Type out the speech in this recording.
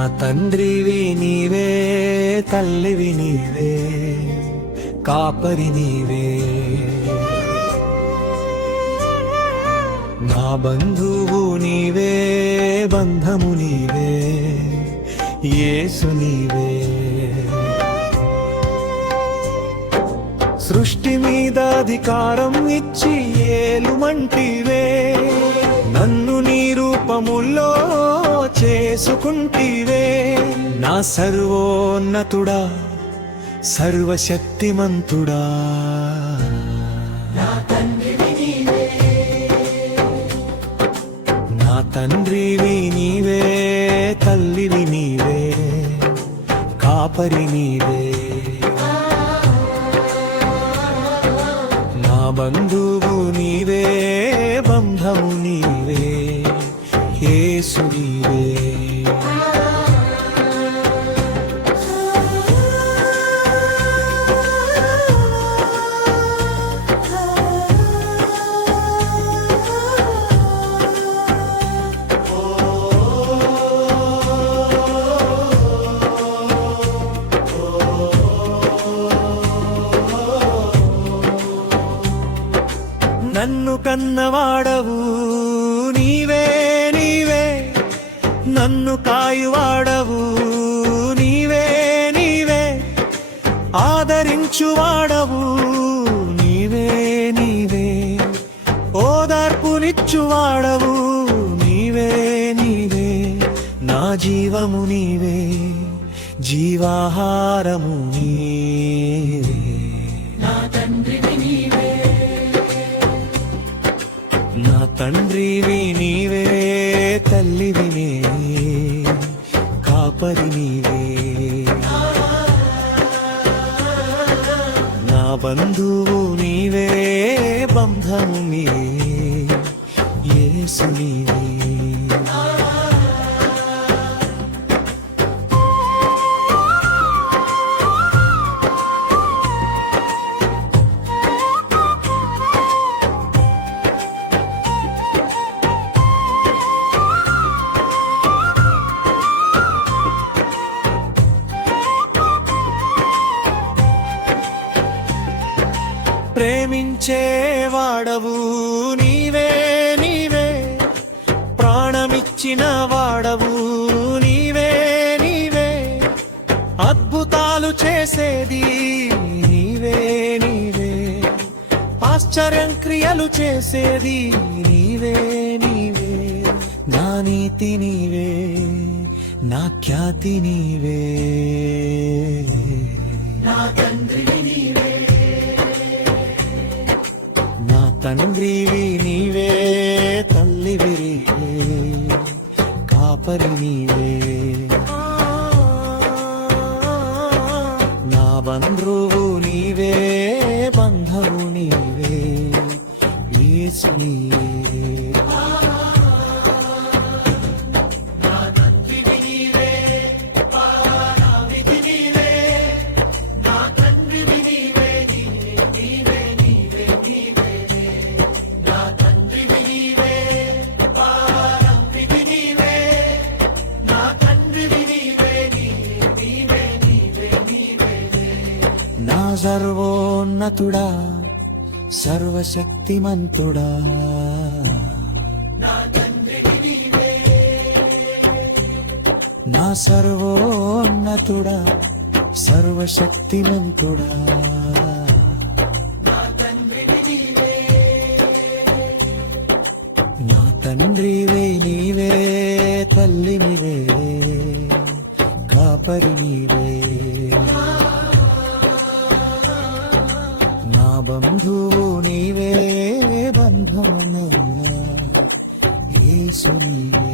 నా తండ్రివి నీవే, తల్లివి నీవే, కాపరి నీవే. నా బంధువు నీవే, బంధము నీవే, యేసు నీవే. సృష్టి మీద అధికారం ఇచ్చి ఏలుమంటివే, నన్ను నీ రూపములో చేసుకుంటివే. నా సర్వోన్నతుడా, సర్వశక్తిమంతుడా, నా తండ్రివి నీవే, తల్లివి నీవే, కాపరి నీవే. నా బంధువు నీవే, బంధము నీవే, యేసు నీవే. నన్ను కన్నవాడవు నీవే, నీవే, నన్ను కాయువాడవు నీవే, నీవే, ఆదరించువాడవు నీవే, నీవే, ఓదార్పునిచ్చువాడవు నీవే, నీవే. నా జీవము నీవే, జీవాహారము నీవే. నా తండ్రివి నీవే, తల్లివి నీవే, కాపరి నీవే. నా బంధువు నీవే, బంధము నీవే, యేసు నీవే. ప్రేమించేవాడవు నీవే, నీవే, ప్రాణమిచ్చిన వాడవు నీవే, నీవే, అద్భుతాలు చేసేది నీవే, నీవే, ఆశ్చర్యం క్రియలు చేసేది నీవే, నీవే. నా నీతి నీవే, నా ఖ్యాతి నీవే. నా తండ్రివి నీవే, తండ్రివి నీవే, తల్లివి నీవే, కాపరి నీవే. నా బంధువు నీవే, బంధము నీవే, యేసు నీవే. నా సర్వోన్నతుడా, సర్వశక్తిమంతుడా, నా సర్వోన్నతుడా, సర్వశక్తిమంతుడా. నా తండ్రివే నీవే, తల్లినివే, కాపరి నీవే. నా బంధువు నీవే, బంధము నీవే, యేసు నీవే.